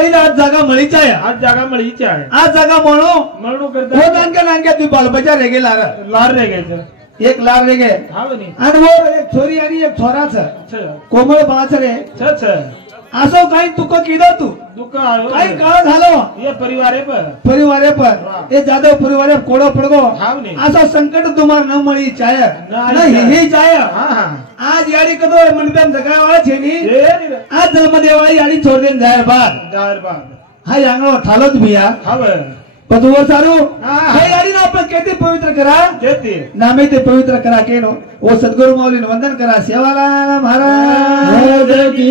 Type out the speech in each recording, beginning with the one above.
याडी आज जागा मळीची आहे. आज जागा मळीची आहे. आज जागा म्हणू करता हो नानक्या नानक्या तुम्ही बालबच्चा रेगे लार रे घ्यायचं. एक लाल रेगे हा बनी आणि वर एक छोरी आणि एक छोराच कोमळ बाच रे असं काही तुक किदा तू दुःख काही काळ झालं ये परिवार पर ये जादव परिवार कोडो पडगो असं संकट तुम्हाला न मळी चाय न ही चाय आज याडी कदो मनबेन जगावा छेनी आज जन्मदेवाळी याडी छोड़ देन जाय बार हा यांगो थालोच भिया पदुवर सारू हे याडी ना आपण केती पवित्र करा नामे ते पवित्र करा केनो ओ सद्गुरु मौलीन वंदन करा सेवालाल महाराज की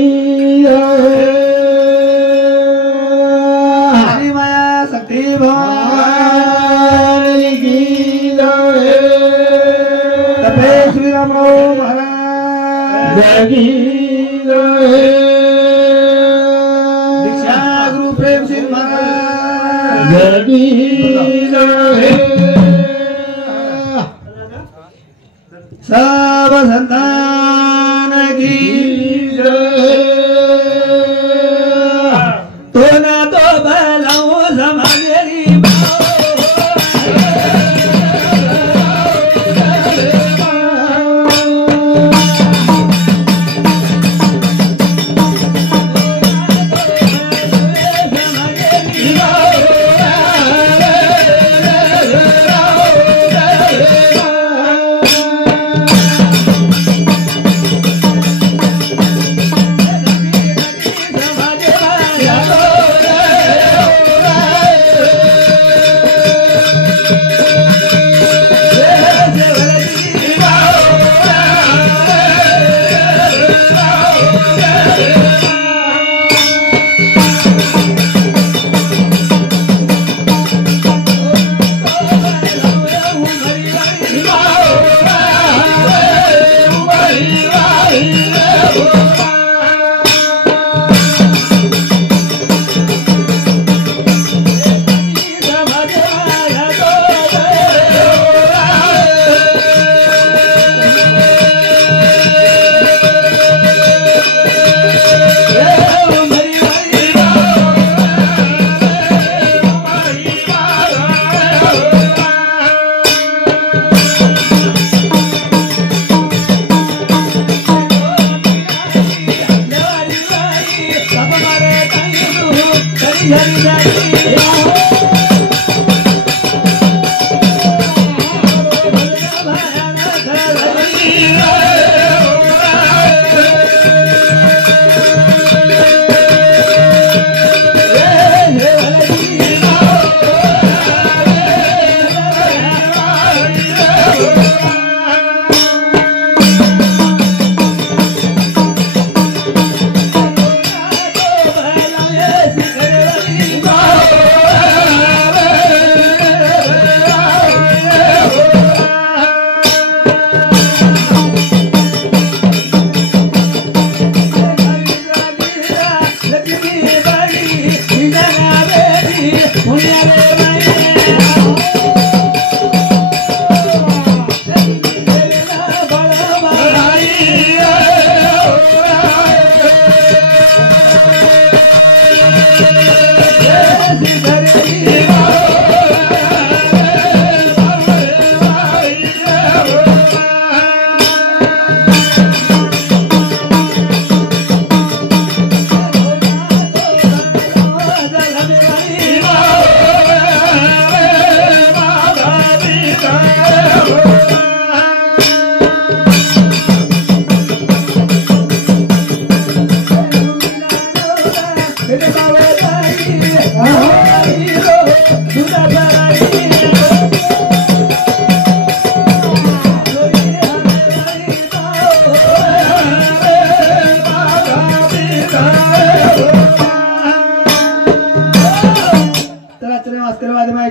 हरि माया शक्ति भवानी की जय तपे श्री राम महाराज की जय दीक्षा गुरु प्रेम सिंह महाराज सब संतान की तो ना तो भलाओ समाजेरी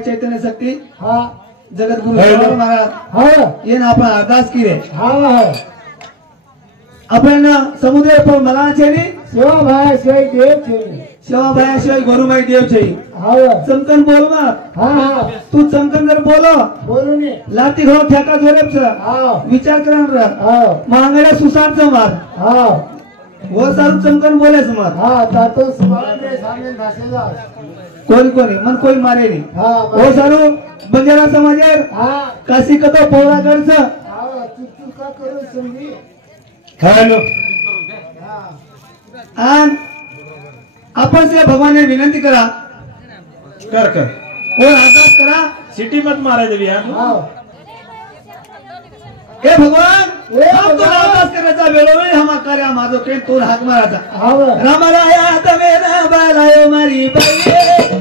चैतन्य शक्ति जगत गुरु महाराज ये ना अपन अरदास की रे अपन समुद्र पर मला छेनी सेवा भाई शिवाय देव छेनी सेवा भाई शिवाय गुरुमाई देव छेनी चमकन बोल ना तू चमकन जर बोलो ने लाती घोड़ ठेका जोरेप विचार करन मांगड़े सुसाट मार वो सारू चमकन बोले समज हाँ तातो सुभाने सामने घासेला कोणी कोणी मन कोई मारे नाही हाँ वो सारू बंजारा समाजेर हाँ काशी कतो पोळागडचं हाँ तू का करू समजी हॅलो हाँ आणि आपण त्या भगवानने विनंती करा कर कर और आकाश करा सिटी मत मारा देवी यार हाँ हे भगवान हे हम तो भगवान. आकाश करायचा वेळोवेळी हम कार्या माझो प्रेम तोर हाक मारायचा हाँ रामराया तवेना बालायो मारी बाई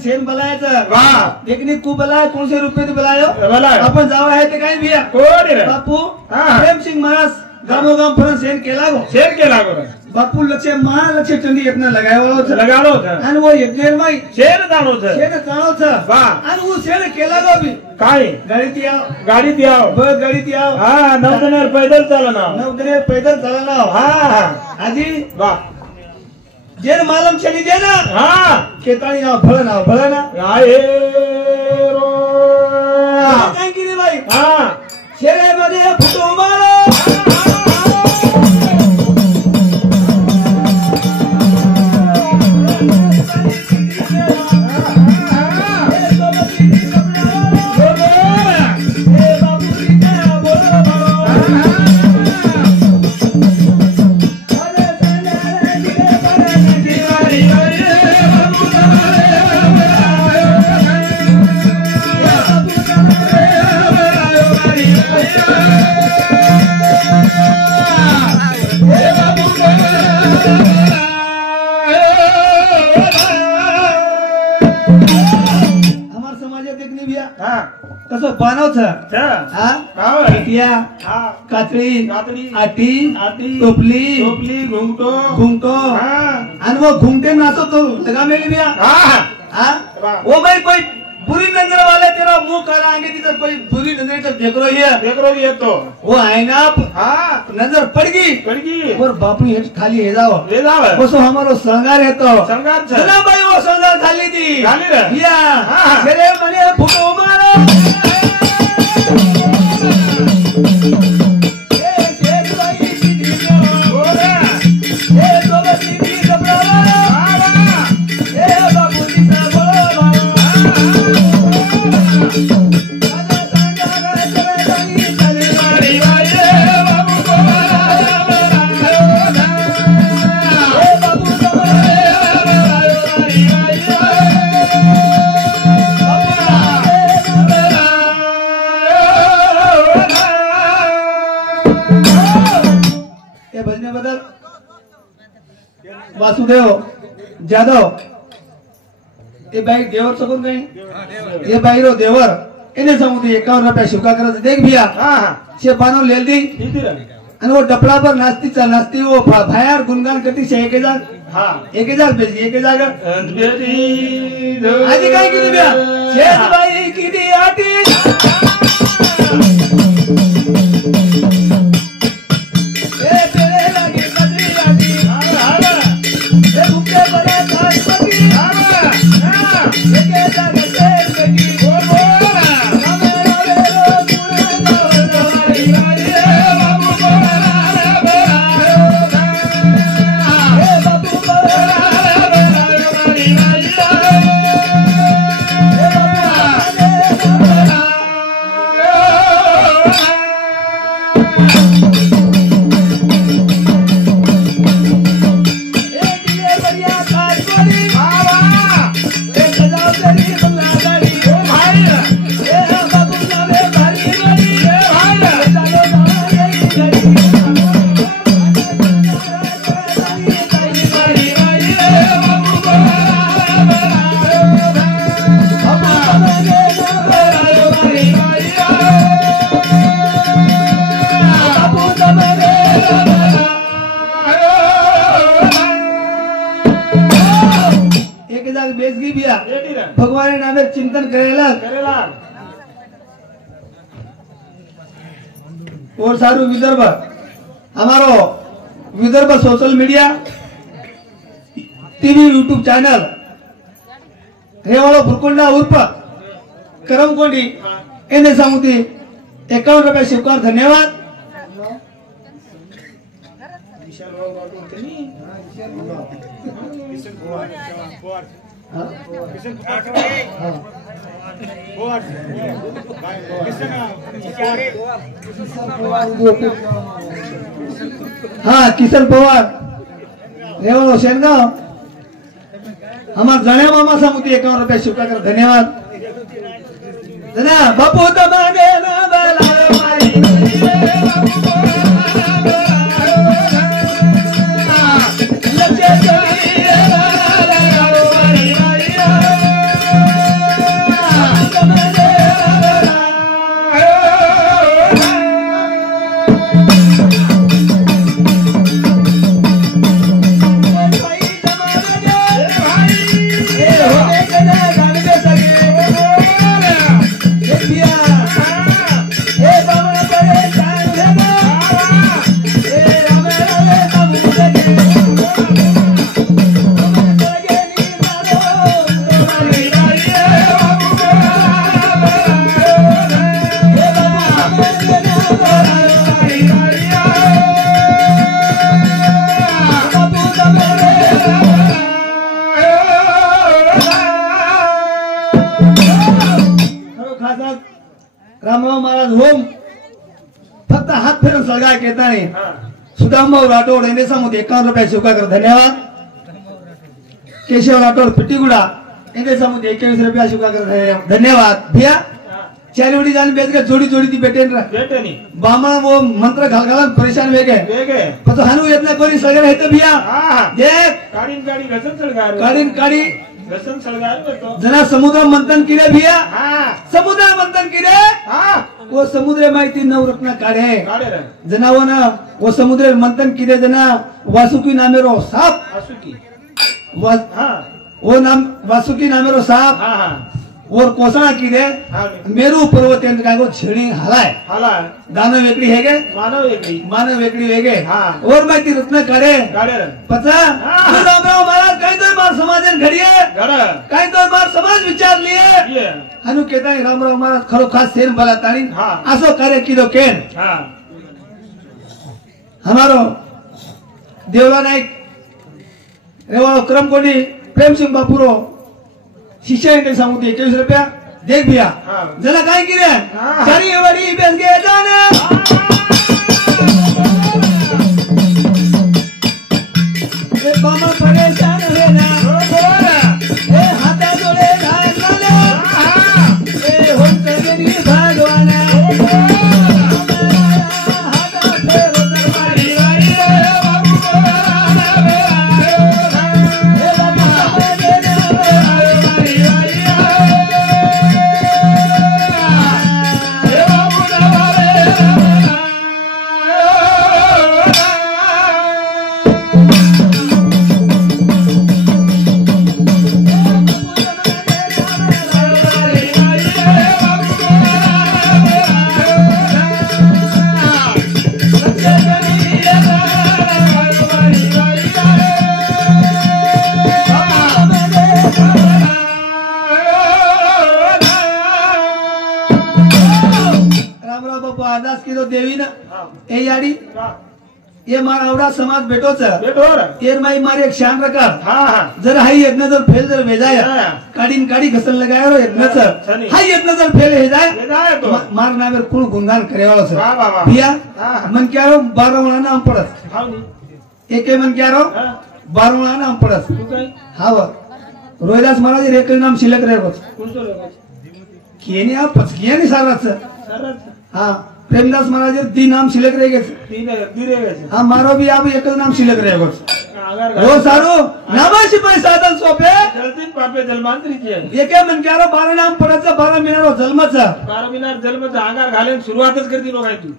सेन बलायचं देखनी कु बलाय कोणसे रुपये बलायो आपण जावं आहे ते काय बिया बापू प्रेम सिंह महाराज गामोगाम फरण सेन केला गो बापू लक्ष महालक्ष्य चंदी यत्न लगायो आणि वो यज्ञ माई शेर जाणो आणि वो सेन केला गो बी काय गाडीत याव बस गाडीत याव हा नवदनेर पैदल चालना हा आजी वा जेन मालम चली दे ना हा केताणी भळना आहे रो काय की रे बाई हा शेरे मध्ये फुटो मारो कसं बनवत कातळी आटी टोपली घुंगटो आणि मग घुंगटे नाचवतो लगा मेली बिया वो भाई कोई बुरी नजर वाले तेरा मुंह काला आगे की कोई बुरी नजर का देख रही है तो वो है ना नजर पड़गी और बापू खाली हे जाओ वो सो हमारो श्रृंगार है तो ना भाई वो श्रृंगार खाली थी मेरे मने फुटो मारो बाबू वासुदेव जाधव ये बाई देवर सकून काही ये बाई रो देवर इन्हें समझते 51 रुपया शिवका कर देख भैया से बानो ले दी और वो डपड़ा पर नाचती वो भायार गुनगान करती से एक जाग बेच एक जाग आज काय की भैया शेर बाई की दी आटी ए तेरे लगे बदरी आटी ए भूखे बड़े काशपति एक जाग शेर बेगी भगवान नामे चिंतन करेला और सारू विदर्भ हमारो Vidarbha social media TV YouTube channel हेवाळो भुरकुंडा उर्फ करमकोंडी एने सांगुती 51 रुपया शिवकार धन्यवाद हाँ किशन पवार रेवल शेनगाव हमार जणे मामा सांगुती 51 रुपया शिवकार धन्यवाद जना बापू तमागे ना बाला मारी रामराव महाराज होम फक्त हात फिरून सगळा घेता नाही सुदामभाऊ राठोड यांनी सांगून 51 रुपया शिवकार धन्यवाद केशव राठोड पिट्टीगुडा यांनी सांगून 21 रुपया शिवकार धन्यवाद भैया चालीवडी जान बेच के जोड़ी जोड़ी ती बेटेन बामा वो मंत्र घाल घालन परेशान वेगे पतो हानु इतना कोणी सगळे हेत भैया देख गाड़ी घसन सळगार गाडी घसन सळगार करतो जना समुद्र मंथन किरे भैया समुद्र मंथन किरे वो समुद्र माहिती नवरत्न काढे जनावन वो समुद्र मंथन किरे जना वासुकी नामेरो साप वो नाम वासुकी नामेरो साप और कोसळा किरे मेरू पर्वत काय को छेडी हलाय दानव वेगळी हेगे मानव वेगळी वेगे और माहिती रत्न काढे पचा रामराव महाराज काही तो मार समाजन घडीए काही तो मार समाज विचार लिए हनु केता रामराव महाराज खरो खास सेन भला ताणी असो कार्य किलो केन हमारो देवला नायक रेवाळो करमकोंडी प्रेम सिंह बापुरो शिष्य इंटे सांगू 21 रुपया देख भैया जरा काय किरे सारी वडी बेस गे जाने ए बामा परेशान है ना ए हाथा जोड़े घाल लाले ए होम करनी भागवाना हाथा फेरो दरबारी वाली बाबू એ યાડી ये मार आवडा समाज भेटोच बेटोर ये माई मारे एक शान रका हाँ हाँ जर हाई यज्ञ जर फेल जर भेजाय काढीन काढी घसन लगायो यज्ञ छनी. हाई यज्ञ जर फेल हेजाय बेदाय तो मार नावेर कुळ गुणगान करेवाळो छ वाह वाह वाह पिया हाँ. मन क्यारो 12 वळा नाम पडस हाव नी एके मन क्यारो हाँ 12 वळा नाम पडस तू काय हाव रोहिदास महाराज एक नाम शिल्लक रहेगो कुठं रे केनी आ पचकिया नि साराच सरच हां प्रेमदास महाराज दी नाम शिल्लक रहेगे तीन दिरे गए हां मारो भी आप एक नाम शिल्लक रहेगो आगार वो सारो नामाशी पण साधन सोपे जलतीन पापे जलमांतरीचे एके मन क्यारो 12 नाम पडायचं 12 मिनारो जन्मच 12 मिनार जन्मचा आगार घालेन सुरुवातच करती लोक तू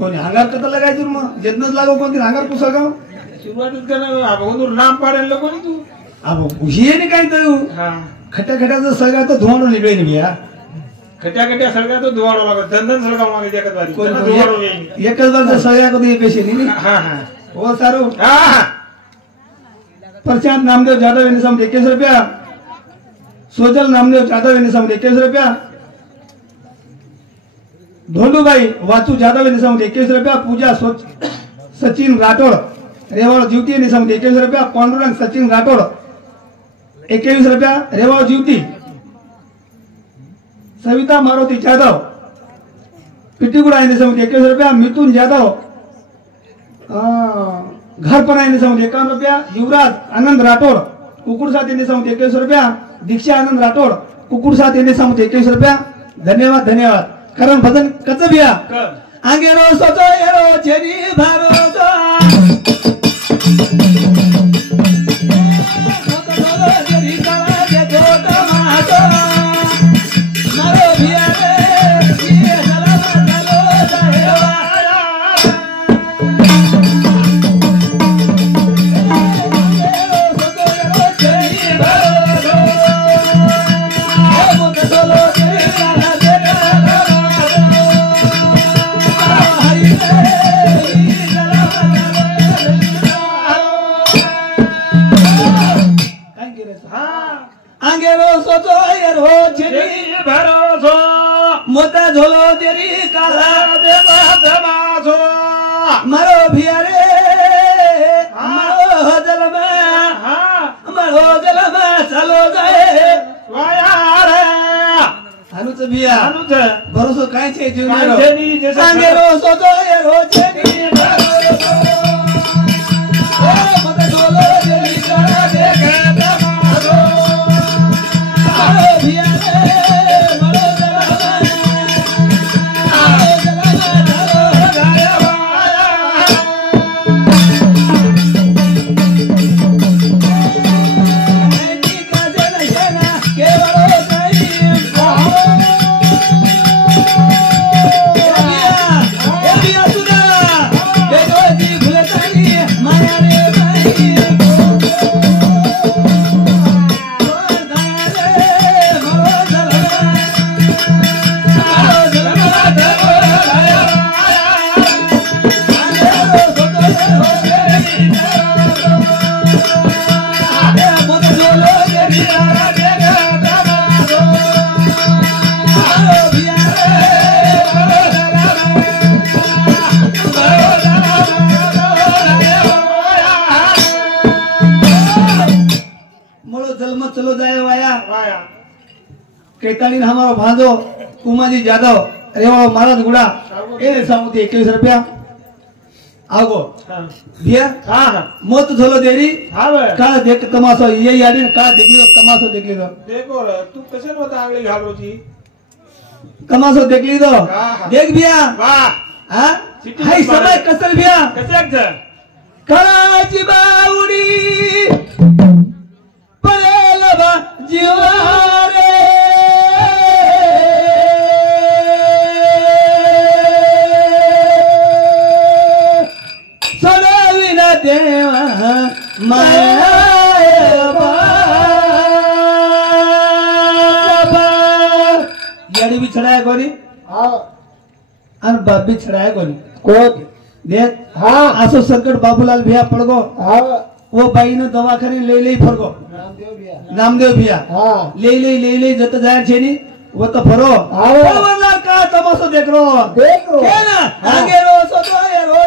कोणी हांगार कथा लगायचं मग जेतनच लागो कोणती हांगार पुसगाव सुरुवातच कर अगोदर नाम पाडेल कोणी तू अब उशिये नि काय तू हा खट्या खट्याचं सगळं तर धुवाडो निघळे नि बिया खट्या खट्या सळगा तो धुवाडो लागत दंदन सळगा मागे एकच बारी कोण त्यांना धुवाडो येईल एकच बार सगळ्या कधी पेशे नि हा हा हो सारू हा हा प्रशांत नामदेव जाधव यांनी सम 21 रुपया सोजल नामदेव जाधव यांनी सम 21 रुपया धोंडूबाई वाचू जाधव यांनी सम 21 रुपया पूजा सचिन राठोड रेवाळ ज्योती यांनी सम 21 रुपया पांडुरंग सचिन राठोड 21 रुपया रेवाळ ज्योती सविता मारुती जाधव पिट्टीगुडा यांनी सम 21 रुपया मिथुन जाधव घरपणा यांनी सम 51 रुपया युवराज आनंद राठोड कुकुडसात यांनी सम 21 रुपया दीक्षा आनंद राठोड कुकुडसात यांनी सम 21 रुपया धन्यवाद धन्यवाद कारण भजन कच बिया आंगेरो सोचो येरो जेनी भारोचो मोता झोलो तेरी काला देवा दमासो मरो भियारे मरो जलमा चलो जाए वायारे अनुच भिया अनुच भरोसो काय छे काय छे नी जे सांगेरो सोतो येरो छेनी भरोसो ओ मोता झोलो तेरी काला देवा दमासो मरो भियारे चलो जाए वाया केतालीन हमारो भांजो कुमाजी जादव रेवाड़ो महाराज गुड़ा ए सामुती 21 रुपया आगो भैया हाँ हाँ मोत झोलो देरी हाँ भाई का देख तमाशो ये यारी का देख लो तमाशो देख लो देखो रे तू कैसे बता आगली घालो जी तमाशो देख ली दो देख भैया वाह हाँ हाय समय कसल भैया कैसे है कराची बाउडी परेलबा जीवारे सदाविना देवा माया बाबा यारी भी चढ़ाया कोनी हाँ और बाप भी चढ़ाया कोनी कोट देख हाँ आसो संकट बाबूलाल भैया पड़गो हाँ वो बाई ने दवाखाने ले फरगो रामदेव भैया नामदेव भैया हाँ ले जत जाय छे नी वो तो फरो हाँ बाबूलाल का तमाशो देख रो क्या ना आगे रो सो तो ये रो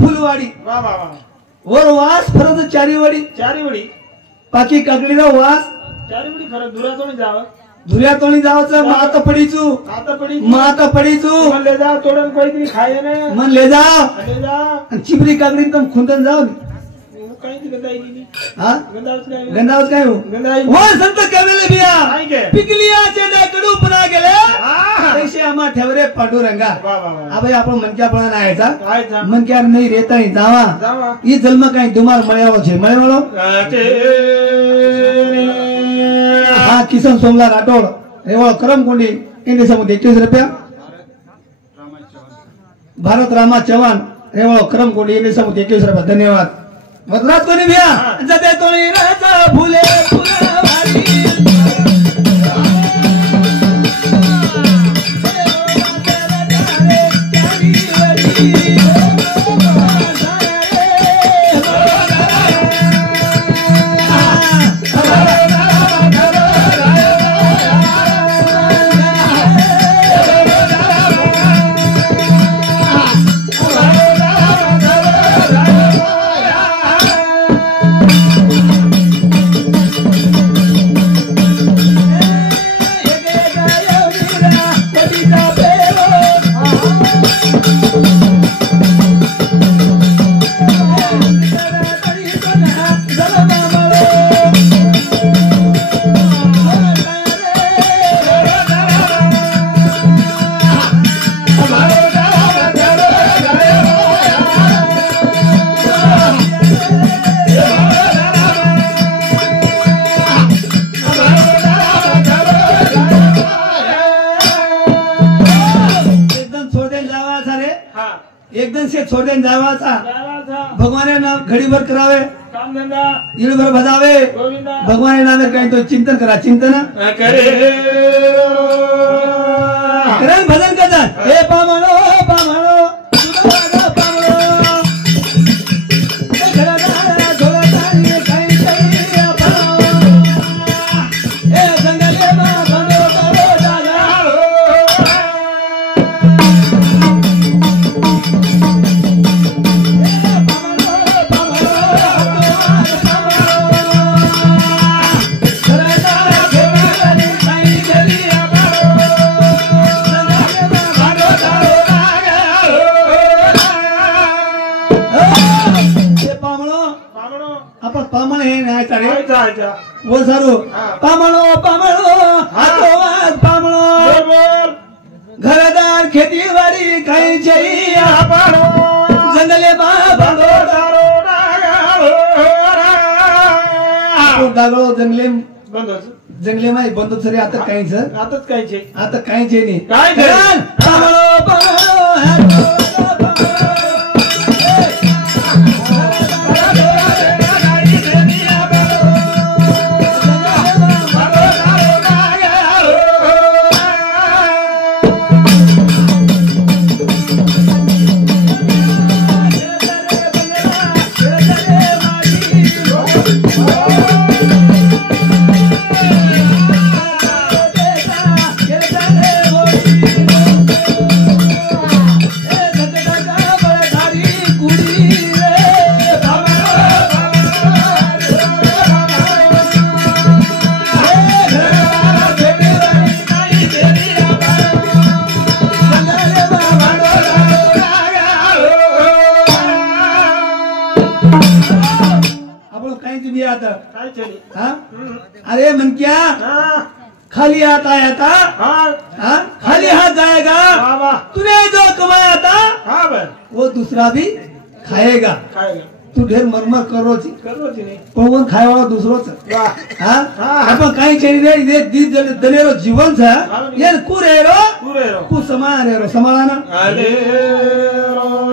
फुलवाड़ी और वास फरज चारीवडी पाकी काकडीला वास चारीवडी फरज दुरा तो जाव धुऱ्या तोणी जावचं माता पडीचू मन ले जा तोडन काहीतरी खाय ना मन ले जा चिपरी काकडी तुम खुंदन जाव काही गंधाई गेली हा गंधावच काय हो गंधाई हो संत केलेले बिया काय के पिकलियाचे कडू पुन्हा गेले पैसे आम्हा ठेवरे पांडुरंगा अबे आपण मनक्या पण नाहीचा मनक्यार नाही रेता नाही जावा ई जन्म काही दुमार मळ्यावो छे मळ्यावो हा किसन सोमला राठोड रेवळ करमकुंडी इंडी समूह 21 रुपया भारत रामा चव्हाण रेवळ करमकुंडी इंडी समूह 21 रुपया धन्यवाद वदराज कोणी बिया जते तोणी राजा फुले फुलवाडी एकदम से छोड़ देन जावाचा भगवाने नाम घड़ी भर करावे काम धंदा ईड़ भर बजावे भगवाने नाम कहीं तो चिंतन करा चिंतन करे करन भजन करता हे पामणो पामणो तुझा पामणो घरदार घोडारी काही काही पामणो ए जंगले मा बंदो करो दादा पामण हे नाही चाले वो सारू पामणो पामणो हातोवाद पामणो घरदार खेतीवाडी काही जई पाणो जंगले मा बंदो दारो डागळो जंगले माय बंदो सरी आता काही सर आता काही नाही काय पामणो पामणो अरे मन क्या खाली हाथ आया था हाँ? खाली हाथ जाएगा तूने जो कमाया था वो दूसरा भी खाएगा तू ढेर मरमर करो नहीं पण खाय वाला दुसरोच आपण काही चाहिए दनेरो जीवन छ ये कुरेरो कु समारेरो समाना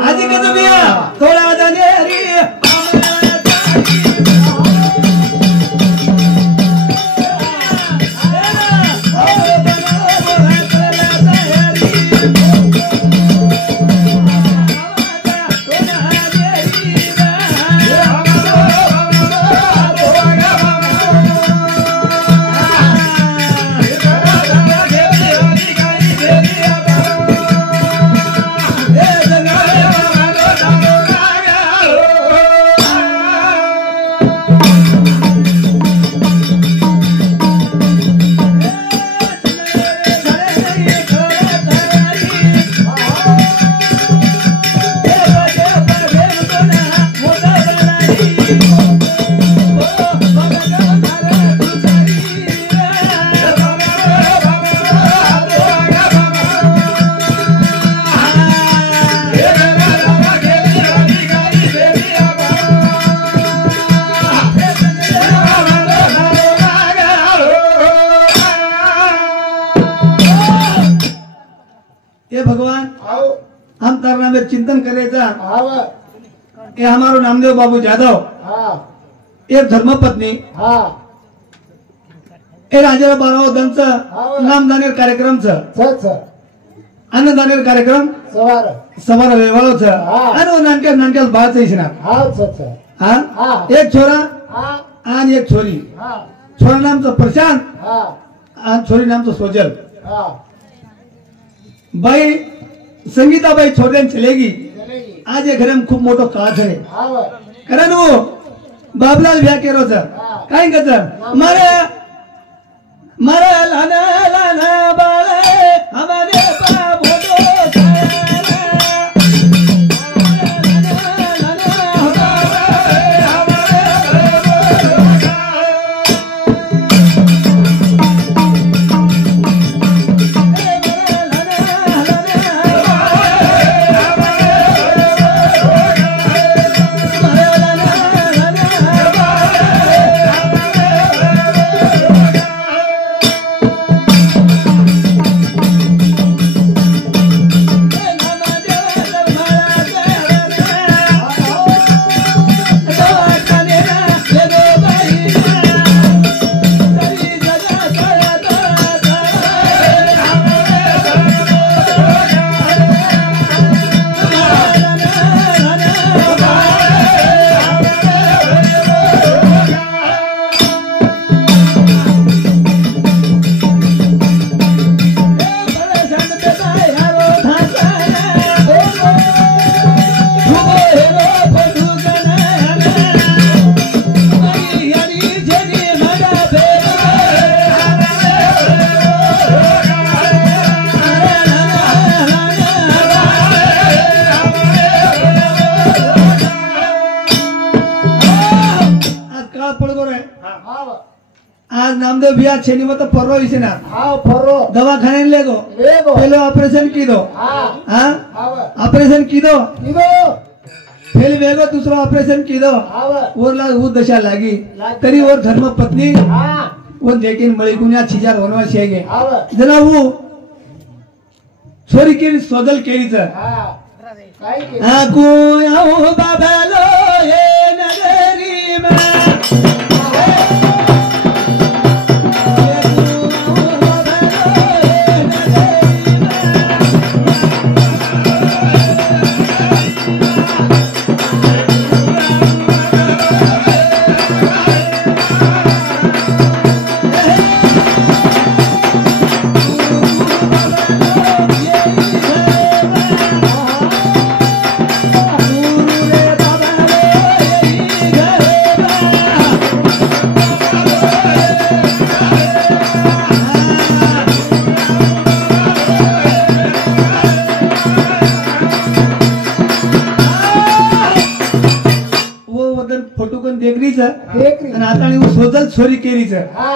आजी के तो बिया थोड़ा दनेरी चिंतन करायचा हे हमारो नामदेव बाबू जाधव एक धर्मपत्नी हे राजा बाराव दंच नामदानेर कार्यक्रम अन्नदानेर कार्यक्रम सवार व्यवहार नानक्या बाळच एक छोरा आणि एक छोरी छोरा नामचं प्रशांत आणि छोरी नामचं सोजल बाई संगीताबाई छोड़ने चलेगी आज ये घर में खूब मोटो काज है कारण वो बाबलाल ब्याह के रोज काय कहता मारे लाना लाना बाळे हमारे बाप मोटो आज नामदेव भैया छेनी मत फर्रो इसे ना फर्रो दवाखाने ले गो पहले ऑपरेशन की दो ऑपरेशन की दो फिर वेगो दूसरा ऑपरेशन की दो वो दशा लागी तरी और धर्म पत्नी वो लेकिन मळीकुन्या छिजार वनवा शेगे जना वो छोरी के सोदल केरीच आकू आओ बाबालो हे नगरी में बाबा छोरी केरीच हा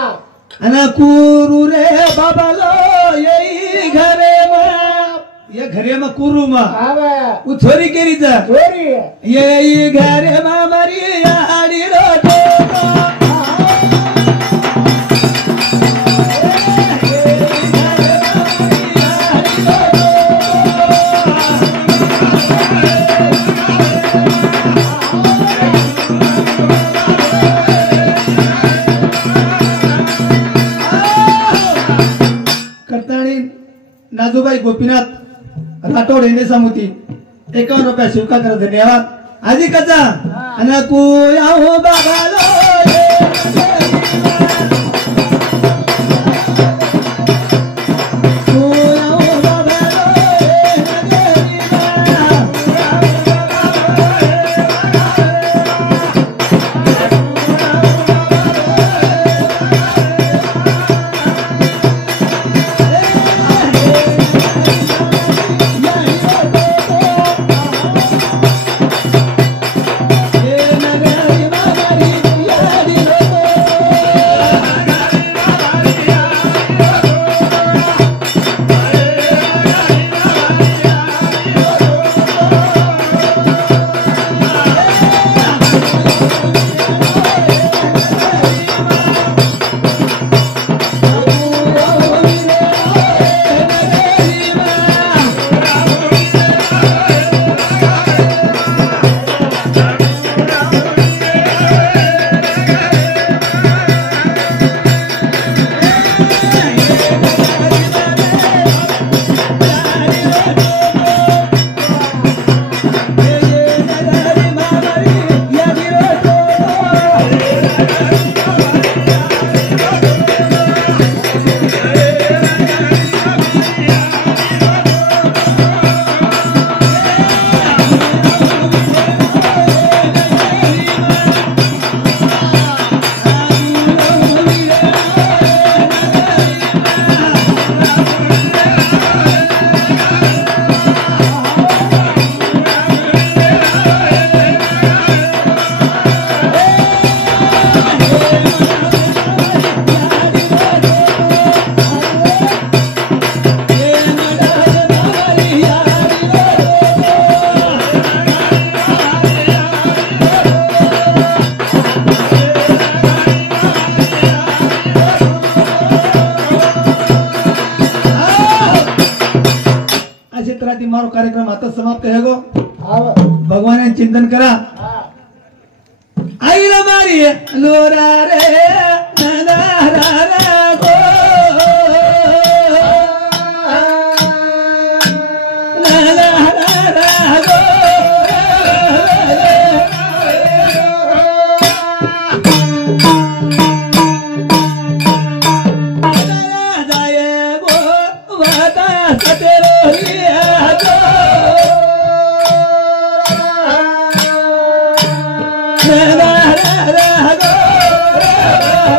आणि कुरू रे बाबालो येई घरे मा ये घरे मा कुरू मा आवे उ छोरी केरीच चोरी येई घरे मा मरी आडी रोटो नाजूबाई गोपीनाथ राठोड यांनी समुती 51 रुपया शिवका कर धन्यवाद आजी कचा आणि कुया हो बाबालो मारो कार्यक्रम आता समाप्त है गो भगवान चिंतन करा आई मारी लोरा रे नदारा रे गो नदारा गो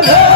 Hey!